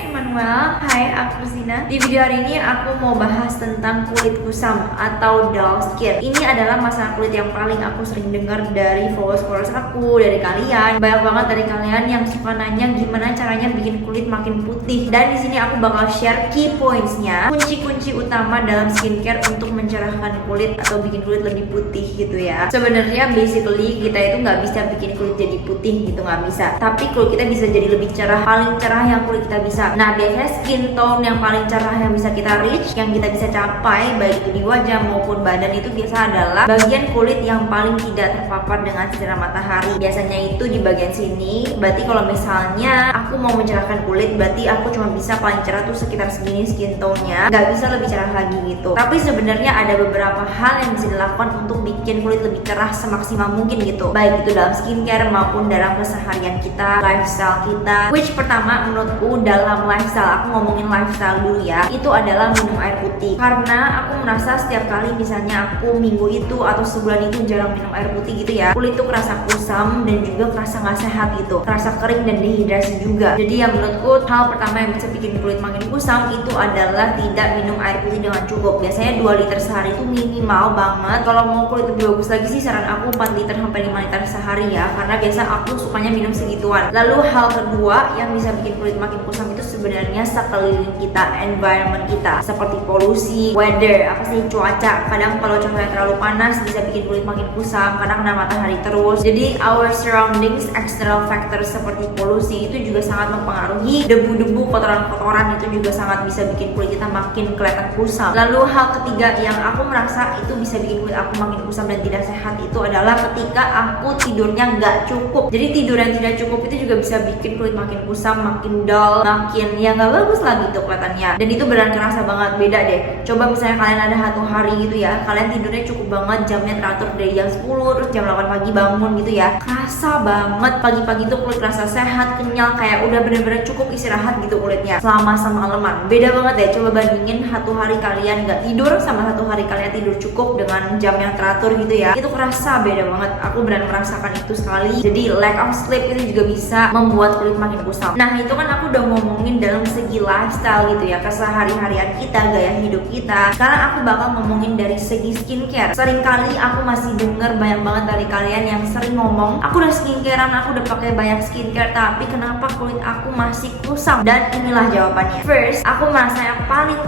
CICA. Hai, aku Christina. Di video hari ini aku mau bahas tentang kulit kusam atau dull skin. Ini adalah masalah kulit yang paling aku sering dengar dari followers aku, dari kalian. Banyak banget dari kalian yang suka nanya gimana caranya bikin kulit makin putih. Dan di sini aku bakal share key points-nya, kunci-kunci utama dalam skincare untuk mencerahkan kulit atau bikin kulit lebih putih gitu ya. Sebenarnya basically kita itu nggak bisa bikin kulit jadi putih gitu, nggak bisa. Tapi kulit kita bisa jadi lebih cerah, paling cerah yang kulit kita bisa. Nah, biasanya skin tone yang paling cerah yang bisa kita reach, yang kita bisa capai baik itu di wajah maupun badan, itu biasa adalah bagian kulit yang paling tidak terpapar dengan sinar matahari. Biasanya itu di bagian sini. Berarti kalau misalnya aku mau mencerahkan kulit, berarti aku cuma bisa paling cerah tuh sekitar segini skin tone-nya, nggak bisa lebih cerah lagi gitu. Tapi sebenarnya ada beberapa hal yang bisa dilakukan untuk bikin kulit lebih cerah semaksimal mungkin gitu, baik itu dalam skincare maupun dalam keseharian kita, lifestyle kita. Which pertama menurutku dalam lifestyle, aku ngomongin lifestyle dulu ya, itu adalah minum air putih. Karena aku merasa setiap kali misalnya aku minggu itu atau sebulan itu jarang minum air putih gitu ya, kulit tuh kerasa kusam dan juga kerasa nggak sehat gitu, kerasa kering dan dehidrasi juga. Jadi yang menurutku hal pertama yang bisa bikin kulit makin kusam itu adalah tidak minum air putih dengan cukup. Biasanya 2 liter sehari itu minimal banget. Kalau mau kulit lebih bagus lagi sih saran aku 4 liter sampai 5 liter sehari ya, karena biasa aku sukanya minum segituan. Lalu hal kedua yang bisa bikin kulit makin kusam itu sebenarnya sekeliling kita, environment kita, seperti polusi, weather, apa sih, cuaca. Kadang kalau cuacanya terlalu panas bisa bikin kulit makin kusam karena kena matahari terus. Jadi our surroundings, external factors seperti polusi itu juga sangat mempengaruhi. Debu-debu, kotoran-kotoran itu juga sangat bisa bikin kulit kita makin kelihatan kusam. Lalu hal ketiga yang aku merasa itu bisa bikin kulit aku makin kusam dan tidak sehat itu adalah ketika aku tidurnya nggak cukup. Jadi tidur yang tidak cukup itu juga bisa bikin kulit makin kusam, makin dull, makin ya nggak bagus lah gitu kelihatannya. Dan itu benar kerasa banget, beda deh. Coba misalnya kalian ada satu hari gitu ya, kalian tidurnya cukup banget, jamnya teratur dari jam 10 terus jam 8 pagi bangun gitu ya, kerasa banget pagi-pagi tuh kulit kerasa sehat, kenyal, kayak udah bener-bener cukup istirahat gitu kulitnya selama semalaman. Beda banget deh. Coba bandingin satu hari kalian nggak tidur sama satu hari kalian tidur cukup dengan jam yang teratur gitu ya, itu kerasa beda banget. Aku benar merasakan itu sekali. Jadi lack of sleep itu juga bisa membuat kulit makin kusam. Nah, itu kan aku udah ngomongin dalam segi lifestyle gitu ya, kesehari-harian kita, gaya hidup kita. Sekarang aku bakal ngomongin dari segi skincare. Seringkali aku masih denger banyak banget dari kalian yang sering ngomong, aku udah skincarean, aku udah pakai banyak skincare, tapi kenapa kulit aku masih kusam? Dan inilah jawabannya. First, aku merasa yang paling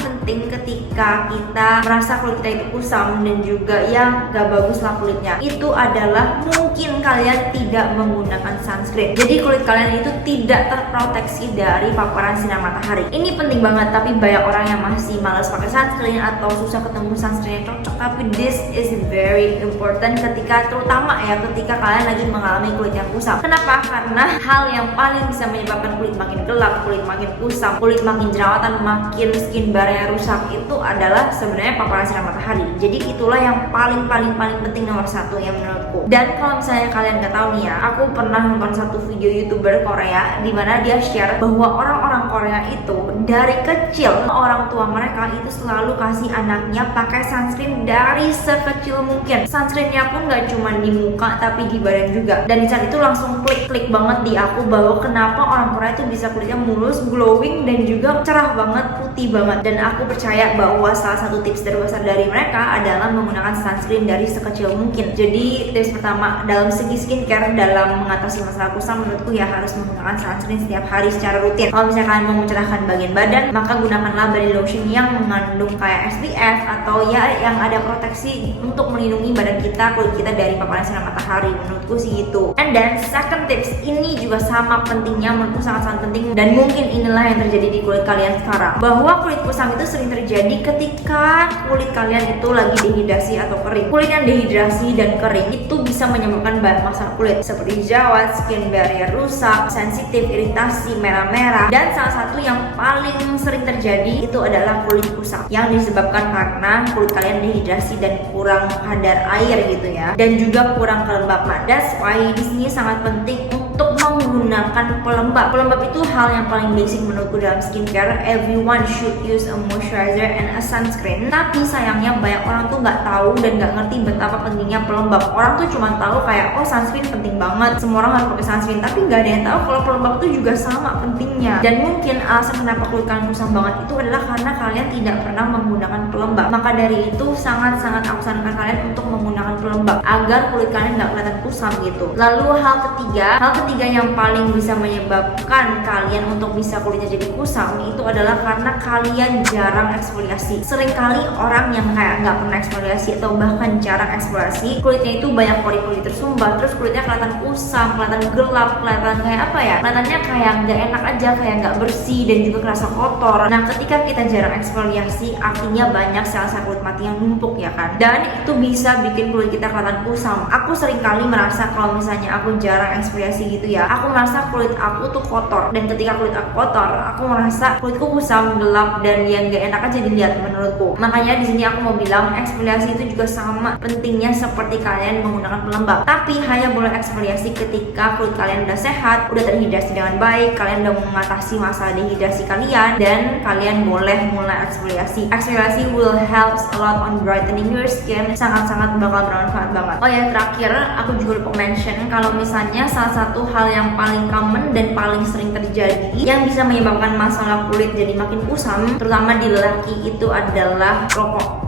penting ketika kita merasa kulit kita itu kusam dan juga yang gak bagus lah kulitnya, itu adalah mungkin kalian tidak menggunakan sunscreen. Jadi kulit kalian itu tidak terproteksi dari paparan sinar matahari. Ini penting banget, tapi banyak orang yang masih malas pakai sunscreen atau susah ketemu sunscreen yang cocok. Tapi this is very important terutama ya ketika kalian lagi mengalami kulit yang kusam. Kenapa? Karena hal yang paling bisa menyebabkan kulit makin gelap, kulit makin kusam, kulit makin jerawatan, makin skin barrier rusak itu adalah sebenarnya paparan sinar matahari. Jadi itulah yang paling penting nomor 1 yang menurutku. Dan kalau misalnya kalian nggak tahu nih ya, aku pernah nonton satu video YouTuber Korea di mana dia share bahwa orang-orang Korea itu dari kecil orang tua mereka itu selalu kasih anaknya pakai sunscreen dari sekecil mungkin. Sunscreennya pun nggak cuma di muka tapi di badan juga. Dan di saat itu langsung klik banget di aku bahwa kenapa orang Korea itu bisa kulitnya mulus, glowing dan juga cerah banget, putih banget. Dan aku percaya bahwa salah satu tips terbesar dari mereka adalah menggunakan sunscreen dari sekecil mungkin. Jadi tips pertama dalam segi skincare dalam mengatasi masalah kusam menurutku ya harus menggunakan sunscreen setiap hari secara rutin. Kalau misalnya kalian mau mencerahkan bagian badan, maka gunakanlah body lotion yang mengandung kayak SPF atau ya yang ada proteksi untuk melindungi badan kita, kulit kita dari paparan sinar matahari. Menurutku sih itu. And then second tips, ini juga sama pentingnya, menurutku sangat penting, dan mungkin inilah yang terjadi di kulit kalian sekarang, bahwa kulit kusam itu sering terjadi ketika kulit kalian itu lagi dehidrasi atau kering. Kulit yang dehidrasi dan kering itu bisa menyebabkan banyak masalah kulit seperti jerawat, skin barrier rusak, sensitif, iritasi, merah-merah. Dan salah satu yang paling sering terjadi itu adalah kulit kusam yang disebabkan karena kulit kalian dehidrasi dan kurang kadar air gitu ya, dan juga kurang kelembapan. That's why di sini sangat penting untuk menggunakan menggunakan pelembab. Pelembab itu hal yang paling basic menurutku dalam skincare. Everyone should use a moisturizer and a sunscreen. Tapi sayangnya banyak orang tuh nggak tahu dan nggak ngerti betapa pentingnya pelembab. Orang tuh cuma tahu kayak oh sunscreen penting banget, semua orang harus pakai sunscreen, tapi nggak ada yang tahu kalau pelembab tuh juga sama pentingnya. Dan mungkin alasan kenapa kulit kalian kusam banget itu adalah karena kalian tidak pernah menggunakan pelembab. Maka dari itu sangat-sangat aku sarankan kalian untuk menggunakan pelembab agar kulit kalian nggak kelihatan kusam gitu. Lalu hal ketiga yang paling bisa menyebabkan kalian untuk bisa kulitnya jadi kusam itu adalah karena kalian jarang eksfoliasi. Seringkali orang yang kayak nggak pernah eksfoliasi atau bahkan jarang eksfoliasi, kulitnya itu banyak pori-pori tersumbat, terus kulitnya kelihatan kusam, kelihatan gelap, kelihatan kayak apa ya? Kelihatannya kayak nggak enak aja, kayak nggak bersih dan juga kerasa kotor. Nah, ketika kita jarang eksfoliasi, artinya banyak sel-sel kulit mati yang numpuk ya kan? Dan itu bisa bikin kulit kita kelihatan kusam. Aku seringkali merasa kalau misalnya aku jarang eksfoliasi gitu ya, aku merasa kulit aku tuh kotor. Dan ketika kulit aku kotor, aku merasa kulitku kusam, gelap, dan yang nggak enak aja dilihat menurutku. Makanya di sini aku mau bilang eksfoliasi itu juga sama pentingnya seperti kalian menggunakan pelembab. Tapi hanya boleh eksfoliasi ketika kulit kalian udah sehat, udah terhidrasi dengan baik, kalian udah mengatasi masalah dehidrasi kalian, dan kalian boleh mulai eksfoliasi. Eksfoliasi will help a lot on brightening your skin, sangat-sangat bakal bermanfaat banget. Oh ya, terakhir aku juga lupa mention kalau misalnya salah satu hal yang paling common dan paling sering terjadi yang bisa menyebabkan masalah kulit jadi makin kusam, terutama di lelaki, itu adalah rokok.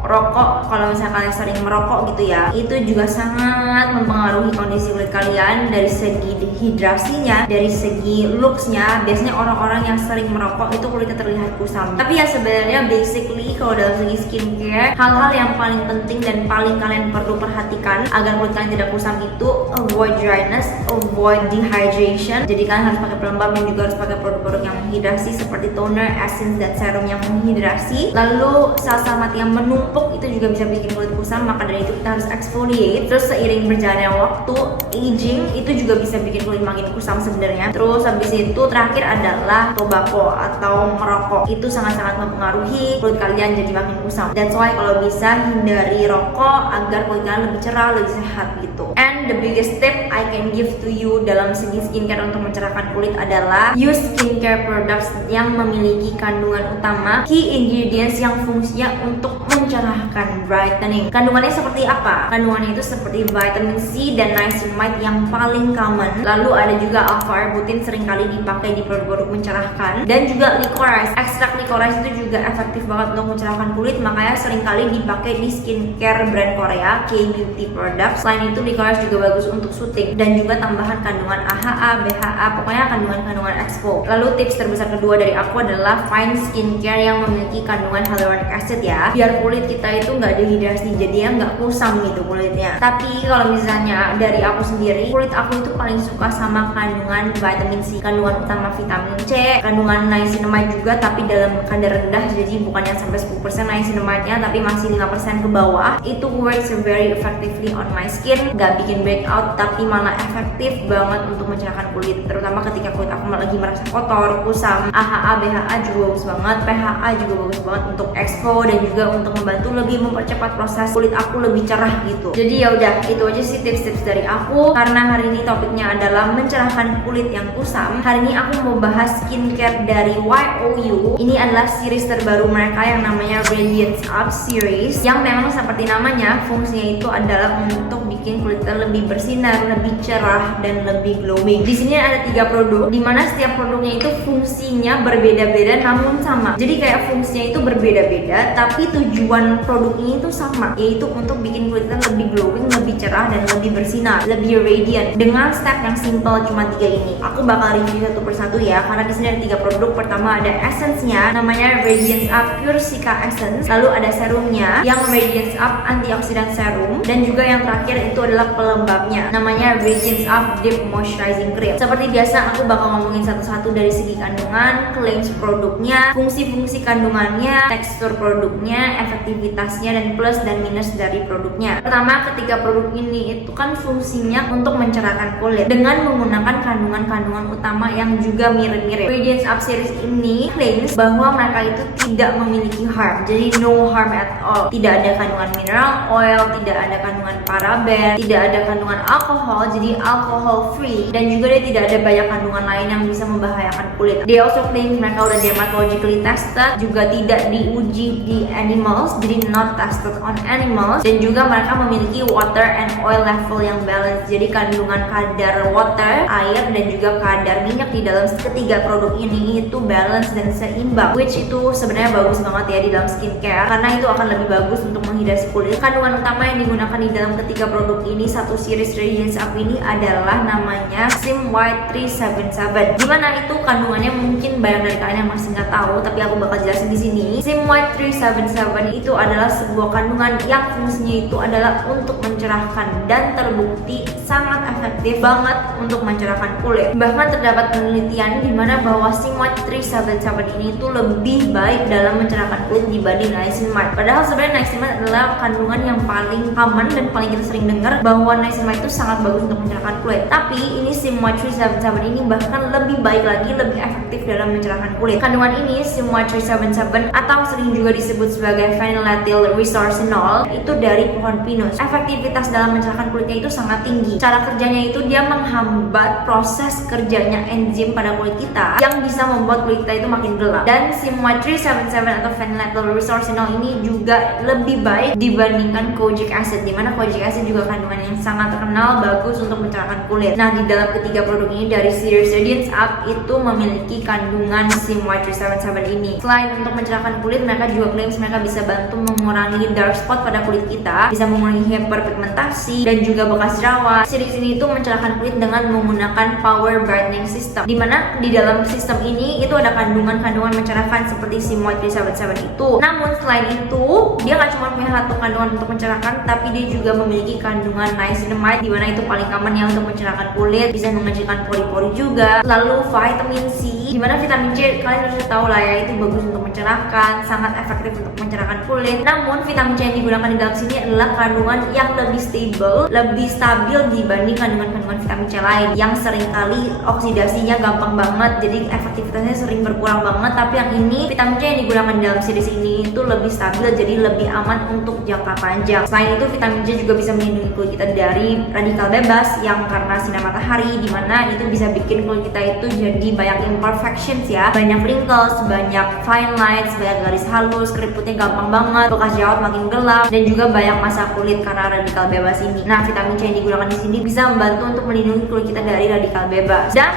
Kalau misalnya kalian sering merokok gitu ya, itu juga sangat mempengaruhi kondisi kulit kalian dari segi dehidrasinya, dari segi looksnya. Biasanya orang-orang yang sering merokok itu kulitnya terlihat kusam. Tapi ya sebenarnya basically kalau dalam segi skincare, hal-hal yang paling penting dan paling kalian perlu perhatikan agar kulit kalian tidak kusam itu avoid dryness, avoid dehydration. Jadi kalian harus pakai pelembab dan juga harus pakai produk-produk yang menghidrasi seperti toner, essence, dan serum yang menghidrasi. Lalu sel-sel mati yang menumpuk itu juga bisa bikin kulit kusam, maka dari itu kita harus exfoliate. Terus seiring berjalannya waktu, aging itu juga bisa bikin kulit makin kusam sebenarnya. Terus habis itu terakhir adalah tobacco atau merokok. Itu sangat-sangat mempengaruhi kulit kalian jadi makin kusam. That's why kalau bisa hindari rokok agar kulit kalian lebih cerah, lebih sehat gitu. And the biggest tip I can give to you dalam segi skincare untuk mencerahkan kulit adalah use skincare products yang memiliki kandungan utama key ingredients yang fungsinya untuk mencerahkan, brightening. Kandungannya seperti apa? Kandungannya itu seperti vitamin C dan niacinamide yang paling common. Lalu ada juga alpha-arbutin seringkali dipakai di produk-produk mencerahkan, dan juga licorice. Ekstrak licorice itu juga efektif banget untuk mencerahkan kulit, makanya seringkali dipakai di skincare brand Korea, K-beauty product. Selain itu licorice juga bagus untuk soothing dan juga tambahan kandungan AHA, BHA, pokoknya kandungan-kandungan expo. Lalu tips terbesar kedua dari aku adalah find skincare yang memiliki kandungan hyaluronic acid ya, biar kulit kita itu nggak dehidrasi, jadinya nggak kusam gitu kulitnya. Tapi kalau misalnya dari aku sendiri, kulit aku itu paling suka sama kandungan vitamin C, kandungan utama vitamin C, kandungan niacinamide juga tapi dalam kadar rendah, jadi bukan yang sampai 10% niacinamide-nya tapi masih 5% ke bawah. Itu works very effectively on my skin, nggak bikin breakout tapi malah efektif banget untuk mencerahkan kulit, terutama ketika kulit aku lagi merasa kotor, kusam. AHA, BHA juga bagus banget, PHA juga bagus banget untuk expo dan juga untuk membantu lebih mempercepat proses kulit aku lebih cerah gitu. Jadi ya udah, itu aja sih tips-tips dari aku. Karena hari ini topiknya adalah mencerahkan kulit yang kusam, hari ini aku mau bahas skincare dari YOU. Ini adalah series terbaru mereka yang namanya Radiance series, yang memang seperti namanya, fungsinya itu adalah untuk bikin kulit kita lebih bersinar, lebih cerah, dan lebih glowing. Di sini ada 3 produk, dimana setiap produknya itu fungsinya berbeda-beda namun sama. Jadi kayak fungsinya itu berbeda-beda, tapi tujuan produknya itu sama, yaitu untuk bikin kulit kita lebih glowing, lebih cerah, dan lebih bersinar, lebih radiant. Dengan step yang simple cuma 3 ini. Aku bakal review satu persatu ya, karena di sini ada 3 produk. Pertama ada essence-nya, namanya Radiance Pure CICA Essence. Lalu ada serumnya yang Radiance Antioxidant Serum, dan juga yang terakhir itu adalah pelembabnya, namanya Radiance Deep Moisturizing Cream. Seperti biasa aku bakal ngomongin satu-satu dari segi kandungan, claims produknya, fungsi-fungsi kandungannya, tekstur produknya, efektivitasnya, dan plus dan minus dari produknya. Pertama, ketiga produk ini itu kan fungsinya untuk mencerahkan kulit dengan menggunakan kandungan-kandungan utama yang juga mirip-mirip. Radiance series ini claims bahwa mereka itu tidak memiliki harm, jadi no harm at all. Tidak ada kandungan mineral oil, tidak ada kandungan paraben, aware, tidak ada kandungan alkohol, jadi alcohol free, dan juga dia tidak ada banyak kandungan lain yang bisa membahayakan kulit. Dia also claim mereka udah dermatologically tested, juga tidak diuji di animals, jadi not tested on animals, dan juga mereka memiliki water and oil level yang balance, jadi kandungan kadar water, air, dan juga kadar minyak di dalam ketiga produk ini itu balance dan seimbang, which itu sebenarnya bagus banget ya di dalam skincare, karena itu akan lebih bagus untuk menghidrasi kulit. Kandungan utama yang digunakan di dalam ketiga produk ini, satu series Radiance aku ini adalah namanya Sim White 377. Gimana itu kandungannya mungkin banyak dari kalian yang masih nggak tahu, tapi aku bakal jelasin di sini. Sim White 377 itu adalah sebuah kandungan yang fungsinya itu adalah untuk mencerahkan dan terbukti sangat efektif banget untuk mencerahkan kulit. Bahkan terdapat penelitian di mana bahwa Sim White 377 ini itu lebih baik dalam mencerahkan kulit dibanding niacinamide. Padahal sebenarnya niacinamide adalah kandungan yang paling common dan paling kita sering dengar bahwa niacinamide itu sangat bagus untuk mencerahkan kulit. Tapi ini Sim White 377 ini bahkan lebih baik lagi, lebih efektif dalam mencerahkan kulit. Kandungan ini Sim White 377 atau sering juga disebut sebagai phenylethyl resorcinol itu dari pohon pinus. Efektivitas dalam mencerahkan kulitnya itu sangat tinggi. Cara kerjanya itu dia menghambat proses kerjanya enzim pada kulit kita yang bisa membuat kulit kita itu makin gelap. Dan Sim White 377 atau phenylethyl resorcinol ini juga lebih baik dibandingkan kojic acid, dimana kojic acid juga kandungan yang sangat terkenal bagus untuk mencerahkan kulit. Nah, di dalam ketiga produk ini dari series Radiance Up itu memiliki kandungan Sim White 377 ini. Selain untuk mencerahkan kulit, mereka juga klaim mereka bisa bantu mengurangi dark spot pada kulit kita, bisa mengurangi hyperpigmentasi dan juga bekas jerawat. Series ini itu mencerahkan kulit dengan menggunakan power brightening system, dimana di dalam sistem ini itu ada kandungan-kandungan mencerahkan seperti Sim White 377 itu. Namun selain itu, dia nggak cuma punya satu kandungan untuk mencerahkan, tapi dia juga memiliki kandungan niacinamide, dimana itu paling common ya untuk mencerahkan kulit, bisa mengecilkan pori-pori juga. Lalu vitamin C, dimana vitamin C kalian harus tahu lah ya, itu bagus untuk mencerahkan, sangat efektif untuk mencerahkan kulit. Namun vitamin C yang digunakan di dalam sini adalah kandungan yang lebih stable, lebih stabil dibanding kandungan-kandungan vitamin C lain yang seringkali oksidasinya gampang banget, jadi efektivitasnya sering berkurang banget. Tapi yang ini vitamin C yang digunakan dalam series ini itu lebih stabil, jadi lebih aman untuk jangka panjang. Selain itu vitamin C juga bisa melindungi kulit kita dari radikal bebas yang karena sinar matahari, dimana itu bisa bikin kulit kita itu jadi banyak imperfections ya, banyak wrinkles, banyak fine lines, banyak garis halus, keriputnya gampang banget, bekas jerawat makin gelap, dan juga banyak masa kulit karena radikal bebas ini. Nah, vitamin C yang digunakan di sini bisa membantu untuk melindungi kulit kita dari radikal bebas. Dan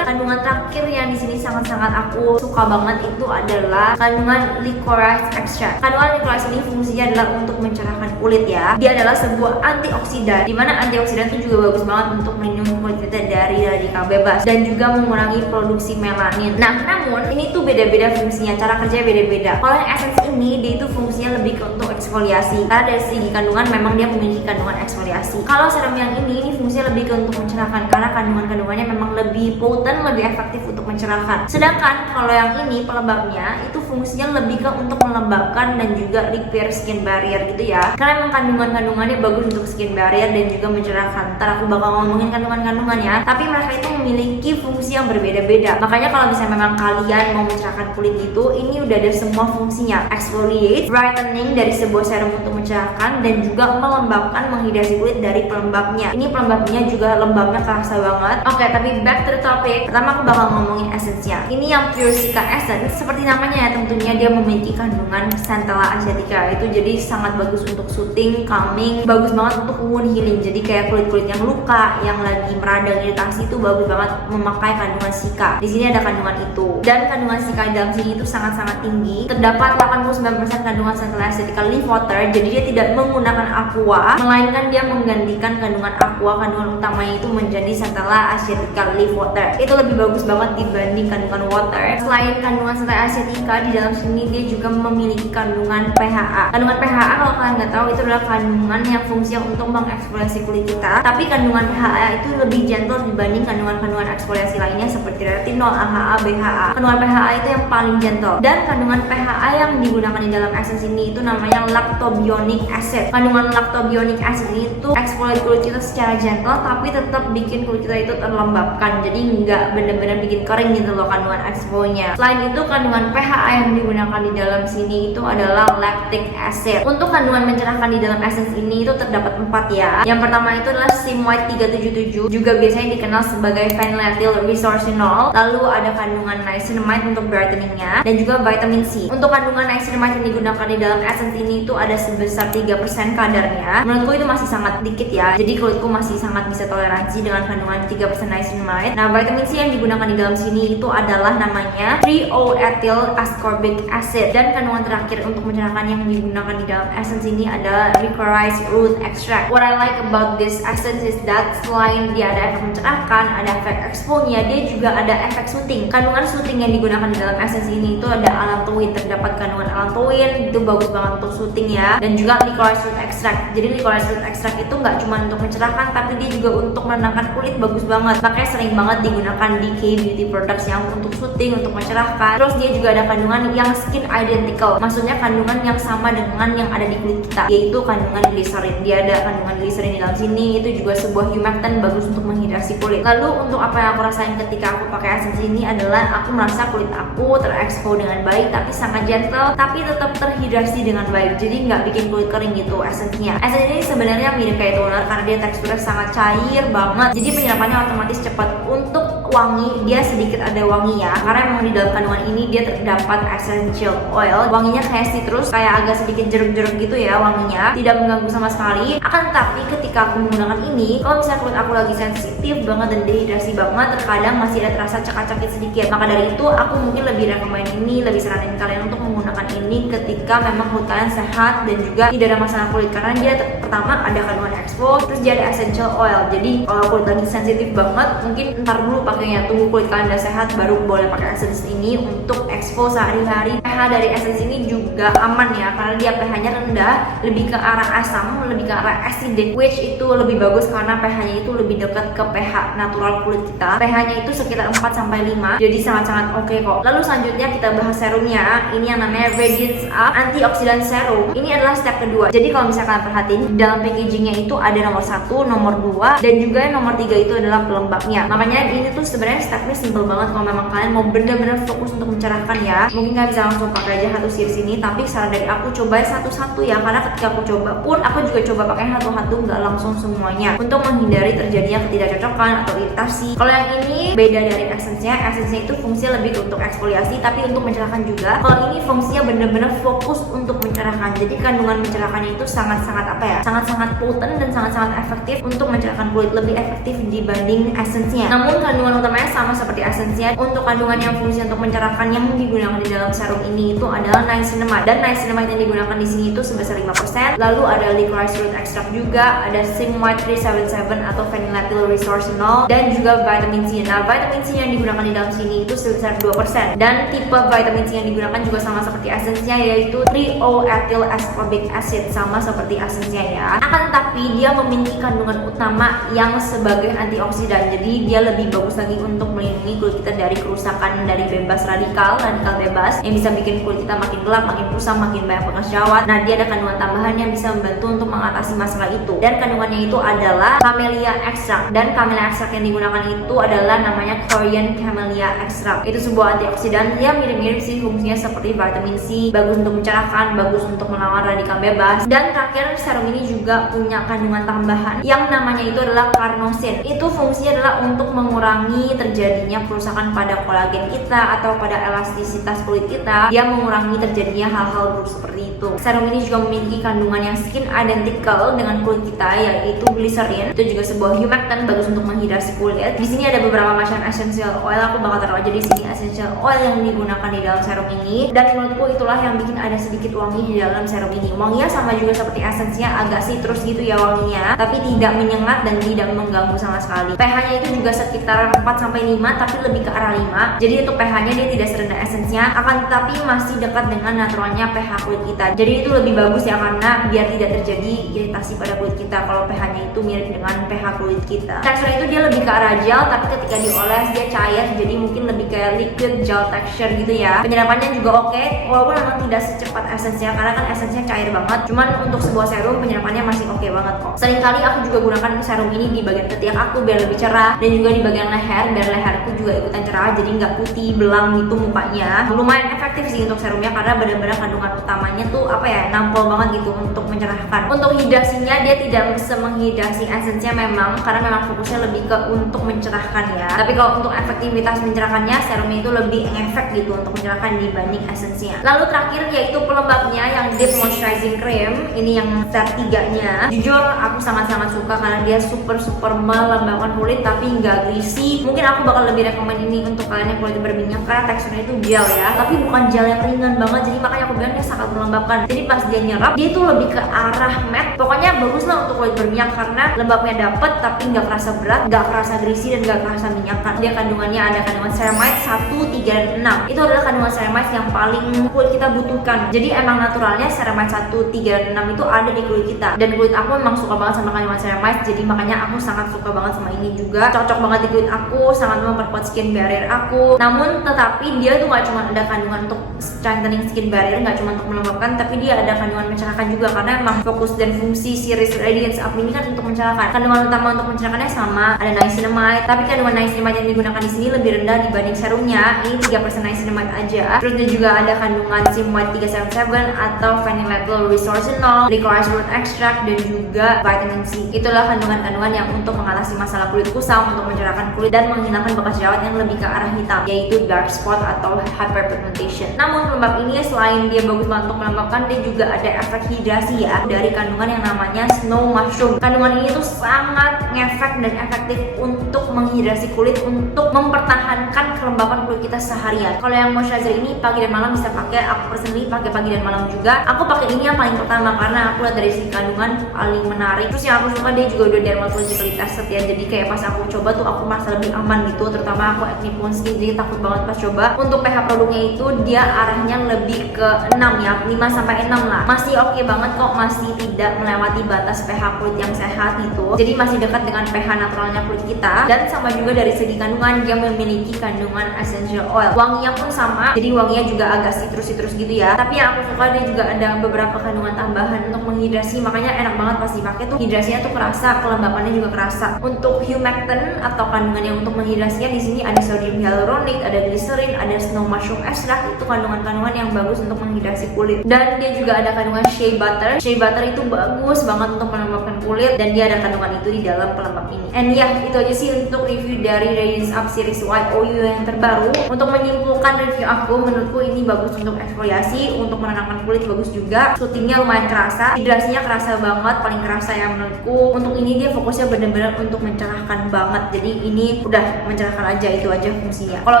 kandungan terakhir yang di sini sangat-sangat aku suka banget itu adalah kandungan licorice extract. Kandungan licorice ini fungsinya adalah untuk mencerahkan kulit ya. Dia adalah sebuah antioksidan, dimana antioksidan itu juga bagus banget untuk melindungi kulit kita dari radikal bebas dan juga mengurangi produksi melanin. Nah, namun ini tuh beda-beda fungsinya, cara kerjanya beda-beda. Kalau yang essence ini dia itu fungsinya lebih ke untuk eksfoliasi, karena dari segi kandungan memang dia memiliki kandungan eksfoliasi. Kalau serum yang ini fungsinya lebih ke untuk mencerahkan, karena kandungan-kandungannya memang lebih potent, lebih efektif untuk mencerahkan. Sedangkan kalau yang ini pelembabnya itu fungsinya lebih ke untuk melembabkan dan juga repair skin barrier gitu ya, karena memang kandungan-kandungannya bagus untuk skin barrier dan juga mencerahkan. Ntar aku bakal ngomongin kandungan-kandungannya, tapi mereka itu memiliki fungsi yang berbeda-beda. Makanya kalau misalnya memang kalian mau mencerahkan kulit gitu, ini udah ada semua fungsinya: exfoliate, brightening dari sebuah serum untuk mencerahkan, dan juga melembabkan, menghidrasi kulit dari pelembabnya. Ini pelembabnya juga lembabnya kerasa banget. Oke, tapi back to the topic. Pertama aku bakal ngomongin essence-nya. Ini yang pure CICA essence, seperti namanya ya, tentunya dia memiliki kandungan Centella asiatica, itu jadi sangat bagus untuk soothing, calming, bagus banget untuk wound healing. Jadi kayak kulit-kulit yang luka, yang lagi meradang iritasi itu bagus banget memakai kandungan CICA. Di sini ada kandungan itu. Dan kandungan CICA di dalam sini itu sangat-sangat tinggi. Terdapat 89% kandungan Centella asiatica leaf water. Jadi dia tidak menggunakan aqua, melainkan dia menggantikan kandungan aqua, kandungan utamanya itu menjadi Centella asiatica leaf water. Itu lebih bagus banget dibanding kandungan water. Selain kandungan Centella asiatica, di dalam sini dia juga memiliki kandungan PHA. Kandungan PHA kalau kalian nggak tahu itu adalah kandungan yang fungsinya untuk mengeksfoliasi kulit kita. Tapi kandungan PHA itu lebih gentle dibanding kandungan-kandungan eksfoliasi lainnya seperti retinol, AHA, BHA. Kandungan PHA itu yang paling gentle. Dan kandungan PHA yang digunakan di dalam essence ini itu namanya lactobionic acid. Kandungan lactobionic acid ini tuh eksfoliate kulit kita secara gentle, tapi tetap bikin kulit kita itu terlembabkan. Jadi nggak bener-bener bikin kering gitu loh kandungan exfonya. Selain itu kandungan PHA yang digunakan di dalam sini itu adalah lactic acid. Untuk kandungan mencerahkan di dalam essence ini itu terdapat dapat 4 ya. Yang pertama itu adalah Sim White 377, juga biasanya dikenal sebagai Phenylethyl Resorcinol. Lalu ada kandungan niacinamide untuk brightening-nya dan juga vitamin C. Untuk kandungan niacinamide yang digunakan di dalam essence ini itu ada sebesar 3% kadarnya. Menurutku itu masih sangat dikit ya. Jadi kulitku masih sangat bisa toleransi dengan kandungan 3% niacinamide. Nah, vitamin C yang digunakan di dalam sini itu adalah namanya 3-O-ethyl ascorbic acid, dan kandungan terakhir untuk mencerahkan yang digunakan di dalam essence ini adalah licorice root extract. What I like about this essence is that selain dia ada efek mencerahkan, ada efek exfolinya, dia juga ada efek soothing. Kandungan soothing yang digunakan di dalam essence ini itu ada allantoin, terdapat kandungan allantoin, itu bagus banget untuk soothing ya, dan juga licorice root extract. Jadi licorice root extract itu nggak cuma untuk mencerahkan, tapi dia juga untuk menenangkan kulit, bagus banget. Makanya sering banget digunakan di K-beauty products yang untuk soothing, untuk mencerahkan. Terus dia juga ada kandungan yang skin identical, maksudnya kandungan yang sama dengan yang ada di kulit kita, yaitu kandungan glycerin. Dia ada kandungan glycerin di dalam sini, itu juga sebuah humectant, bagus untuk menghidrasi kulit. Lalu untuk apa yang aku rasain ketika aku pakai essence ini adalah aku merasa kulit aku terekspos dengan baik, tapi sangat gentle, tapi tetap terhidrasi dengan baik. Jadi nggak bikin kulit kering gitu essence-nya. Essence ini sebenarnya mirip kayak toner karena dia teksturnya sangat cair banget. Jadi penyerapannya otomatis cepat. Untuk wangi, dia sedikit ada wangi ya, karena emang di dalam kandungan ini dia terdapat essential oil. Wanginya kayak citrus, kayak agak sedikit jeruk-jeruk gitu ya wanginya, tidak mengganggu sama sekali. Akan tetapi ketika aku menggunakan ini, kalau misalnya kulit aku lagi sensitif banget dan dehidrasi banget, terkadang masih ada terasa cekak-cekik sedikit. Maka dari itu aku mungkin lebih rekomen ini, lebih saranin kalian untuk menggunakan ini ketika memang kulit kalian sehat dan juga tidak ada masalah kulit, karena dia pertama ada kandungan exfoliant, terus dia ada essential oil. Jadi kalau kulit lagi sensitif banget, mungkin ntar dulu pakainya, tunggu kulit kalian udah sehat baru boleh pakai essence ini untuk expose sehari-hari. pH dari essence ini juga aman ya, karena dia pH-nya rendah, lebih ke arah asam, lebih ke arah acidic, which itu lebih bagus karena pH-nya itu lebih dekat ke pH natural kulit kita. pH-nya itu sekitar 4-5, jadi sangat-sangat oke kok. Lalu selanjutnya kita bahas serumnya. Ini yang namanya Radiance Antioxidant Serum. Ini adalah step kedua. Jadi kalau misalkan perhatiin, dalam packagingnya itu ada nomor 1, nomor 2, dan juga nomor 3 itu adalah pelembabnya. Makanya ini tuh sebenarnya stepnya simple banget kalau memang kalian mau bener-bener fokus untuk mencerahkan ya. Mungkin nggak bisa langsung pakai aja satu series ini, tapi saran dari aku coba satu-satu ya, karena ketika aku coba pun aku juga coba pakai satu-satu, nggak langsung semuanya, untuk menghindari terjadinya ketidakcocokan atau iritasi. Kalau yang ini beda dari essence-nya itu fungsinya lebih untuk eksfoliasi, tapi untuk mencerahkan juga. Kalau ini fungsinya bener-bener fokus untuk mencerahkan. Jadi kandungan mencerahkannya itu sangat-sangat apa ya, sangat-sangat potent dan sangat-sangat efektif untuk mencerahkan kulit, lebih efektif dibanding essence-nya. Namun kandungan utamanya sama seperti essence-nya. Untuk kandungan yang fungsi untuk mencerahkan yang digunakan di dalam serum ini itu adalah niacinamide, dan niacinamide yang digunakan di sini itu sebesar 5%. Lalu ada licorice root extract juga, ada Sim White 377 atau Phenylethyl Resorcinol, dan juga vitamin C. Nah, vitamin C yang digunakan di dalam sini itu sebesar 2%, dan tipe vitamin C yang digunakan juga sama seperti essence-nya, yaitu 3-O-ethyl ascorbic acid, sama seperti essence-nya ya. Akan tetapi dia memiliki kandungan utama yang sebagai antioksidan, jadi dia lebih bagus lagi untuk melindungi kulit kita dari kerusakan dari bebas radikal bebas yang bisa bikin kulit kita makin gelap, makin kusam, makin banyak bekas jerawat. Nah, dia ada kandungan tambahan yang bisa membantu untuk mengatasi masalah itu, dan kandungannya itu adalah camellia extract, dan camellia extract yang digunakan itu adalah namanya Korean camellia extract. Itu sebuah antioksidan, dia mirip-mirip sih fungsinya seperti vitamin C, bagus untuk mencerahkan, bagus untuk melawan radikal bebas. Dan terakhir, serum ini juga punya kandungan tambahan yang namanya itu adalah carnosin. Itu fungsinya adalah untuk mengurangi terjadinya kerusakan pada kolagen kita atau pada elastisitas kulit kita. Dia mengurangi terjadinya hal-hal buruk seperti itu. Serum ini juga memiliki kandungan yang skin identical dengan kulit kita, yaitu glycerin. Itu juga sebuah humectant, bagus untuk menghidrasi kulit. Di sini ada beberapa macam essential oil, aku bakal taruh aja di sini essential oil yang digunakan di dalam serum ini. Dan menurutku itulah yang bikin ada sedikit wangi di dalam serum ini. Wanginya sama juga seperti essence-nya, agak citrus gitu ya wanginya, tapi tidak menyengat dan tidak mengganggu sama sekali. pH-nya itu juga sekitar 4-5, tapi lebih ke arah 5. Jadi untuk pH-nya dia tidak serendah essence-nya, akan tetapi masih dekat dengan naturalnya pH kulit kita. Jadi itu lebih bagus ya, karena biar tidak terjadi iritasi pada kulit kita kalau pH-nya itu mirip dengan pH kulit kita. Tekstur itu dia lebih ke arah gel, tapi ketika dioles dia cair, jadi mungkin lebih kayak liquid gel texture gitu ya. Penyerapannya juga oke, walaupun memang tidak secepat essence-nya, karena kan essence-nya cair banget. Cuman untuk sebuah serum penyerapannya masih oke banget kok. Seringkali aku juga gunakan serum ini di bagian ketiak aku biar lebih cerah, dan juga di bagian leher biar leherku juga juga ikutan cerah, jadi nggak putih belang gitu mukanya. Lumayan efektif sih untuk serumnya karena benar-benar kandungan utamanya tuh apa ya, nampol banget gitu untuk mencerahkan. Untuk hidrasinya dia tidak bisa menghidrasi esensinya memang, karena memang fokusnya lebih ke untuk mencerahkan ya. Tapi kalau untuk efektivitas mencerahkannya, serumnya itu lebih ngefek gitu untuk mencerahkan dibanding esensinya. Lalu terakhir yaitu pelembabnya yang Deep Moisturizing Cream. Ini yang step 3-nya. Jujur aku sangat-sangat suka karena dia super melembabkan kulit tapi nggak greasy. Mungkin aku bakal lebih rekomend ini untuk kalian yang kulit berminyak karena teksturnya itu gel ya, tapi bukan gel yang ringan banget. Jadi makanya aku bilang dia sangat melembabkan. Jadi pas dia nyerap, dia itu lebih ke arah matte. Pokoknya bagus lah untuk kulit berminyak karena lembabnya dapet tapi nggak kerasa berat, nggak kerasa greasy, dan nggak kerasa minyakan. Dia kandungannya ada kandungan ceramide 1, 3, dan 6. Itu adalah kandungan ceramide yang paling kulit kita butuhkan. Jadi emang naturalnya ceramide 1, 3, dan 6 itu ada di kulit kita. Dan kulit aku memang suka banget sama kandungan ceramide, jadi makanya aku sangat suka banget sama ini juga. Cocok banget di kulit aku, sangat memperkuat skin barrier aku. Namun tetapi dia tuh nggak cuma ada kandungan untuk strengthening skin barrier, nggak cuma untuk melembabkan, tapi dia ada kandungan mencerahkan juga karena emang fokus dan fungsi series Radiance ini kan untuk mencerahkan. Kandungan utama untuk mencerahkannya sama, ada niacinamide, tapi kandungan niacinamide yang digunakan di sini lebih rendah dibanding serumnya. Ini 3% niacinamide aja. Terus dia juga ada kandungan Simwhite 377 atau phenylethyl resorcinol, licorice root extract, dan juga vitamin C. Itulah kandungan-kandungan yang untuk mengatasi masalah kulit kusam, untuk mencerahkan kulit dan menghilangkan bekas jerawat yang lebih ke arah hitam, yaitu dark spot atau hyperpigmentation. Namun pelembab ini selain dia bagus banget untuk melembabkan, dia juga ada efek hidrasi ya dari kandungan yang namanya snow mushroom. Kandungan ini tuh sangat ngefek dan efektif untuk menghidrasi kulit, untuk mempertahankan kelembapan kulit kita seharian. Kalau yang moisturizer ini pagi dan malam bisa pakai. Aku personally pakai pagi dan malam juga. Aku pakai ini yang paling pertama karena aku lihat dari segi kandungan paling menarik. Terus yang aku suka dia juga udah dermatologically tested ya. Jadi kayak pas aku coba tuh aku merasa lebih aman gitu. Terutama aku acne prone skin, jadi takut banget pas coba. Untuk pH produknya itu dia arahnya lebih ke 6 ya, 5-6 lah. Masih oke banget kok, masih tidak melewati batas pH kulit yang sehat gitu. Jadi masih dekat dengan pH naturalnya kulit kita. Dan sama juga dari segi kandungan, dia memiliki kandungan essential oil. Wanginya pun sama, jadi wanginya juga agak citrus gitu ya. Tapi yang aku suka dia juga ada beberapa kandungan tambahan untuk menghidrasi, makanya enak banget pas dipakai tuh hidrasinya tuh kerasa, kelembapannya juga kerasa. Untuk humectant atau kandungan yang untuk menghidrasinya di sini ada sodium hyaluronic, ada glycerin, ada snow mushroom extract. Itu kandungan-kandungan yang bagus untuk menghidrasi kulit. Dan dia juga ada kandungan shea butter. Shea butter itu bagus banget untuk melembabkan kulit, dan dia ada kandungan itu di dalam pelembab ini. And ya, itu aja sih untuk review dari Radiance Up Series YOU yang terbaru. Untuk menyimpulkan review aku, menurutku ini bagus untuk eksfoliasi, untuk menenangkan kulit bagus juga. Shootingnya lumayan kerasa, hidrasinya kerasa banget, paling kerasa ya menurutku. Untuk ini dia fokusnya benar-benar untuk mencerahkan banget. Jadi ini udah mencerahkan aja, itu aja fungsinya. Kalau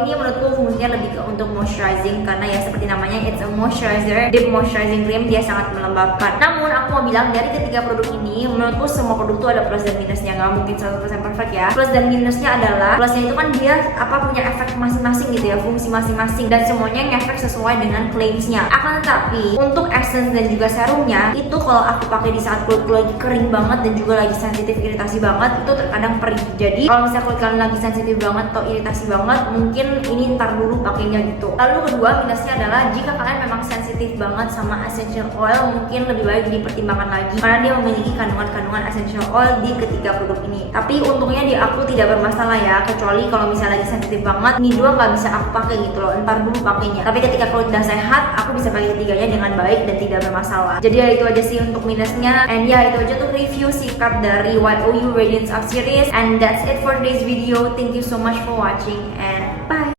ini menurutku fungsinya lebih ke untuk moisturizing karena ya seperti namanya, it's a moisturizer, deep moisturizing cream, dia sangat melembabkan. Namun aku mau bilang dari ketiga produk ini, menurutku semua produk tuh ada plus dan minusnya, nggak mungkin 100% perfect ya. Plus dan minusnya adalah, plusnya itu kan dia punya efek masing-masing gitu ya, fungsi masing-masing, dan semuanya ngefek sesuai dengan claimsnya. Akan tetapi untuk essence dan juga serumnya itu kalau aku pakai di saat kulit lagi kering banget dan juga lagi sensitif iritasi banget, itu terkadang perih. Jadi kalau misalnya kulit kalian lagi sensitif banget atau iritasi banget, mungkin ini ntar dulu pakainya gitu. Lalu kedua minusnya adalah jika kalian memang sensitif banget sama essential oil, mungkin lebih baik dipertimbangkan lagi karena dia memiliki kandungan-kandungan essential oil di ketiga produk ini. Tapi untungnya di aku tidak bermasalah ya, kecuali kalau misalnya lagi sensitif banget, ini dua nggak bisa aku pakai gitu loh, ntar dulu pakainya. Tapi ketika kulit udah sehat, aku bisa pakai ketiganya dengan baik dan tidak bermasalah. Jadi ya itu aja sih untuk minusnya. And ya itu aja tuh review sikap dari YOU Radiance Up Series. And that's it for today's video. Thank you so much for watching and